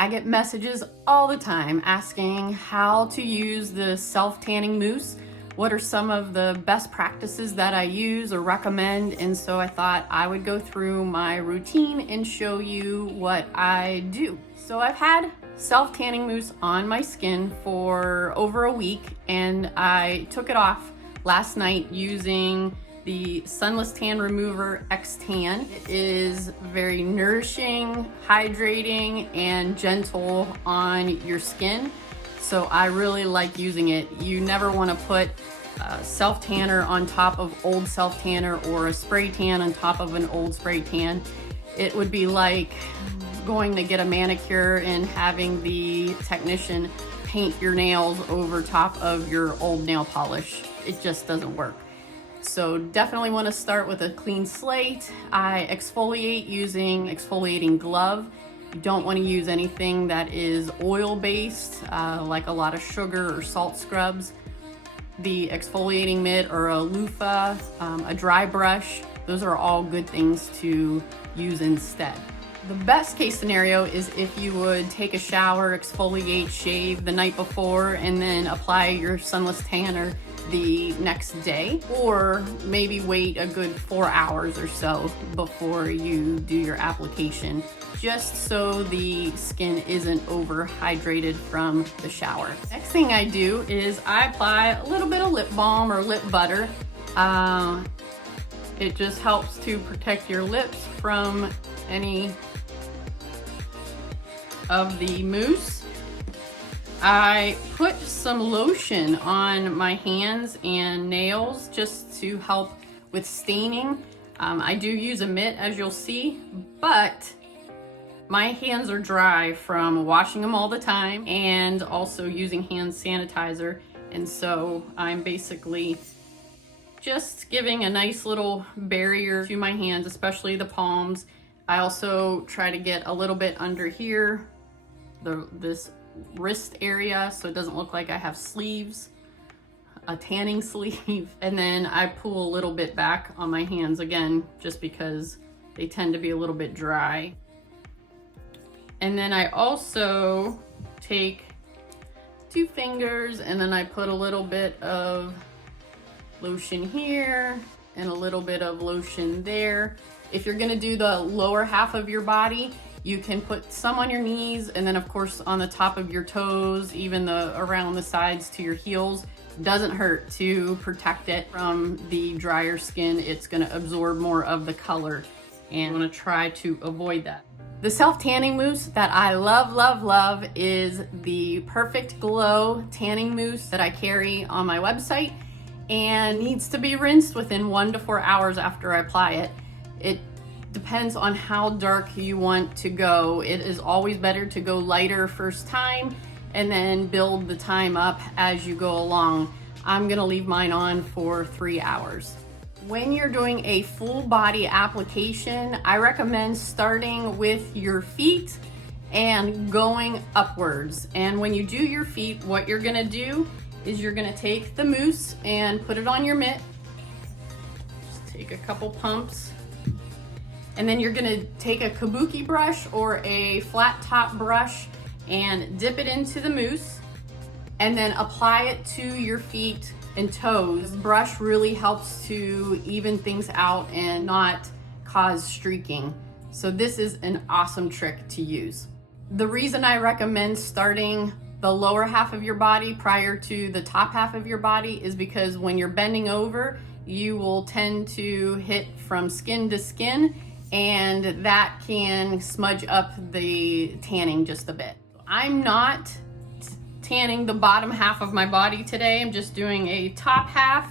I get messages all the time asking how to use the self-tanning mousse. What are some of the best practices that I use or recommend? And so I thought I would go through my routine and show you what I do. So I've had self-tanning mousse on my skin for over a week, and I took it off last night using the Sunless Tan Remover X-Tan. It is very nourishing, hydrating, and gentle on your skin. So I really like using it. You never want to put self-tanner on top of old self-tanner or a spray tan on top of an old spray tan. It would be like going to get a manicure and having the technician paint your nails over top of your old nail polish. It just doesn't work. So definitely want to start with a clean slate. I exfoliate using exfoliating glove. You don't want to use anything that is oil-based, like a lot of sugar or salt scrubs. The exfoliating mitt or a loofah, a dry brush, those are all good things to use instead. The best case scenario is if you would take a shower, exfoliate, shave the night before, and then apply your sunless tanner the next day, or maybe wait a good 4 hours or so before you do your application, just so the skin isn't overhydrated from the shower. Next thing I do is I apply a little bit of lip balm or lip butter. It just helps to protect your lips from any of the mousse. I put some lotion on my hands and nails just to help with staining. I do use a mitt, as you'll see, but my hands are dry from washing them all the time and also using hand sanitizer. And so I'm basically just giving a nice little barrier to my hands, especially the palms. I also try to get a little bit under here, this wrist area, so it doesn't look like I have sleeves, a tanning sleeve. And then I pull a little bit back on my hands again, just because they tend to be a little bit dry. And then I also take 2 fingers and then I put a little bit of lotion here and a little bit of lotion there. If you're gonna do the lower half of your body, you can put some on your knees, and then of course on the top of your toes, even around the sides to your heels. Doesn't hurt to protect it from the drier skin. It's gonna absorb more of the color, and I'm gonna try to avoid that. The self-tanning mousse that I love, love, love is the Perfect Glow tanning mousse that I carry on my website, and needs to be rinsed within 1 to 4 hours after I apply it. It depends on how dark you want to go. It is always better to go lighter first time and then build the time up as you go along. I'm gonna leave mine on for 3 hours. When you're doing a full body application, I recommend starting with your feet and going upwards. And when you do your feet, what you're gonna do is you're gonna take the mousse and put it on your mitt. Just take a couple pumps. And then you're gonna take a kabuki brush or a flat top brush and dip it into the mousse and then apply it to your feet and toes. The brush really helps to even things out and not cause streaking. So this is an awesome trick to use. The reason I recommend starting the lower half of your body prior to the top half of your body is because when you're bending over, you will tend to hit from skin to skin, and that can smudge up the tanning just a bit. I'm not tanning the bottom half of my body today. I'm just doing a top half,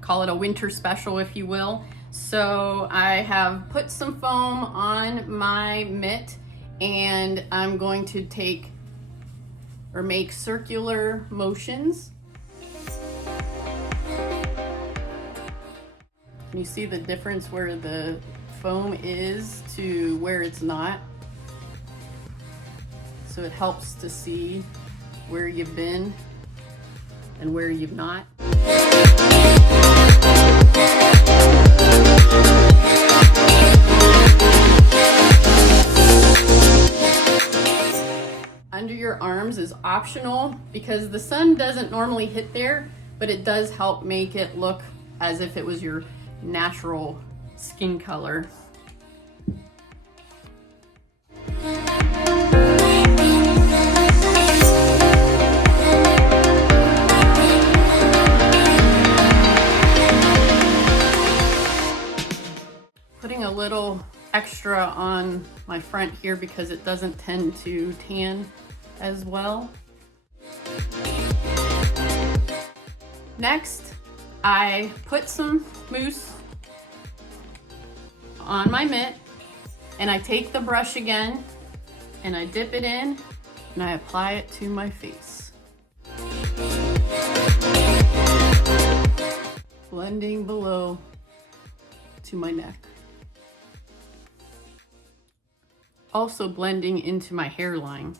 call it a winter special if you will. So I have put some foam on my mitt, and I'm going to take or make circular motions. Can you see the difference where the foam is to where it's not? So it helps to see where you've been and where you've not. your arms is optional because the sun doesn't normally hit there, but it does help make it look as if it was your natural skin color. Putting a little extra on my front here because it doesn't tend to tan as well. Next, I put some mousse on my mitt and I take the brush again and I dip it in and I apply it to my face. Blending below to my neck. Also blending into my hairline.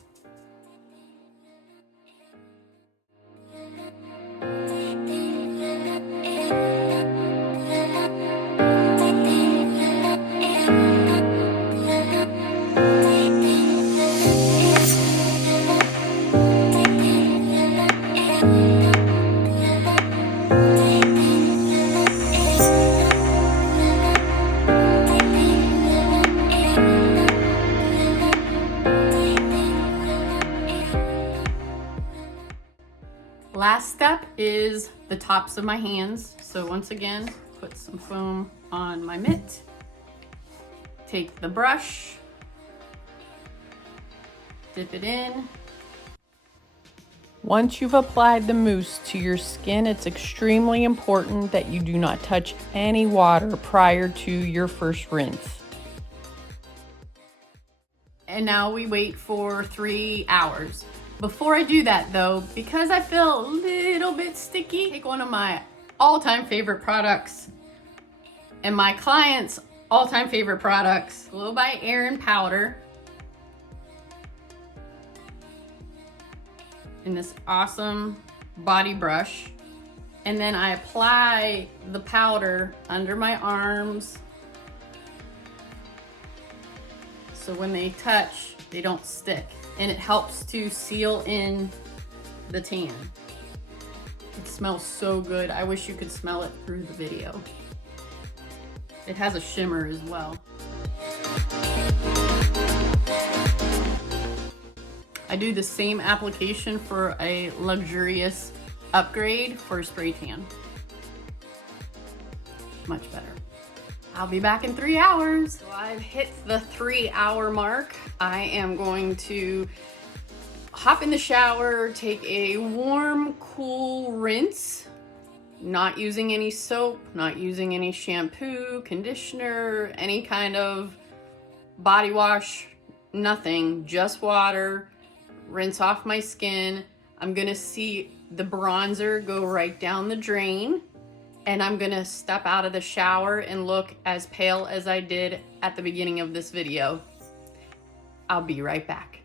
Last step is the tops of my hands. So once again, put some foam on my mitt. Take the brush, dip it in. Once you've applied the mousse to your skin, it's extremely important that you do not touch any water prior to your first rinse. And now we wait for 3 hours. Before I do that though, because I feel a little bit sticky, take one of my all-time favorite products and my clients' all-time favorite products, Glow by Erin powder, in this awesome body brush. And then I apply the powder under my arms so when they touch, they don't stick. And it helps to seal in the tan. It smells so good. I wish you could smell it through the video. It has a shimmer as well. I do the same application for a luxurious upgrade for a spray tan. Much better. I'll be back in 3 hours. So I've hit the 3-hour mark. I am going to hop in the shower, take a warm, cool rinse, not using any soap, not using any shampoo, conditioner, any kind of body wash, nothing, just water, rinse off my skin. I'm gonna see the bronzer go right down the drain. And I'm gonna step out of the shower and look as pale as I did at the beginning of this video. I'll be right back.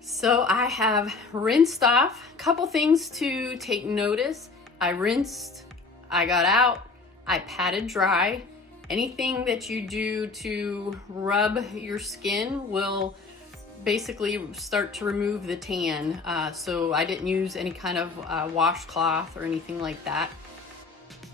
So I have rinsed off. A couple things to take notice. I rinsed, I got out, I patted dry. Anything that you do to rub your skin will basically start to remove the tan. So I didn't use any kind of washcloth or anything like that.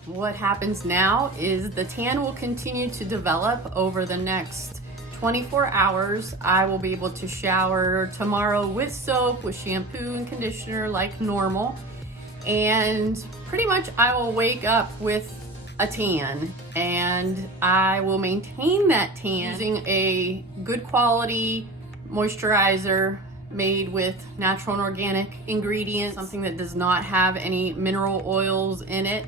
What happens now is the tan will continue to develop over the next 24 hours. I will be able to shower tomorrow with soap, with shampoo and conditioner like normal. And pretty much I will wake up with a tan and I will maintain that tan using a good quality moisturizer made with natural and organic ingredients, something that does not have any mineral oils in it.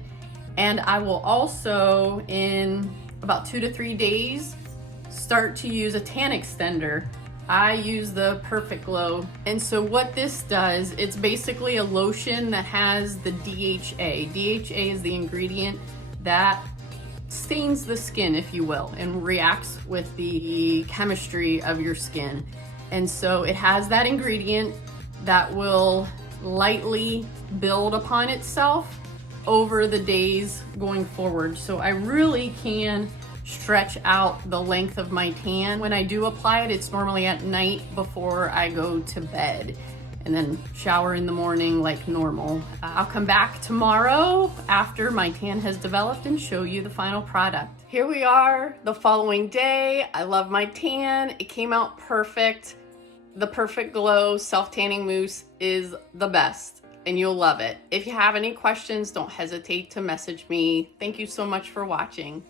And I will also, in about 2 to 3 days, start to use a tan extender. I use the Perfect Glow. And so what this does, it's basically a lotion that has the DHA. DHA is the ingredient that stains the skin, if you will, and reacts with the chemistry of your skin. And so it has that ingredient that will lightly build upon itself over the days going forward. So I really can stretch out the length of my tan. When I do apply it, it's normally at night before I go to bed, and then shower in the morning like normal. I'll come back tomorrow after my tan has developed and show you the final product. Here we are the following day. I love my tan. It came out perfect. The Perfect Glow Self-Tanning Mousse is the best, and you'll love it. If you have any questions, don't hesitate to message me. Thank you so much for watching.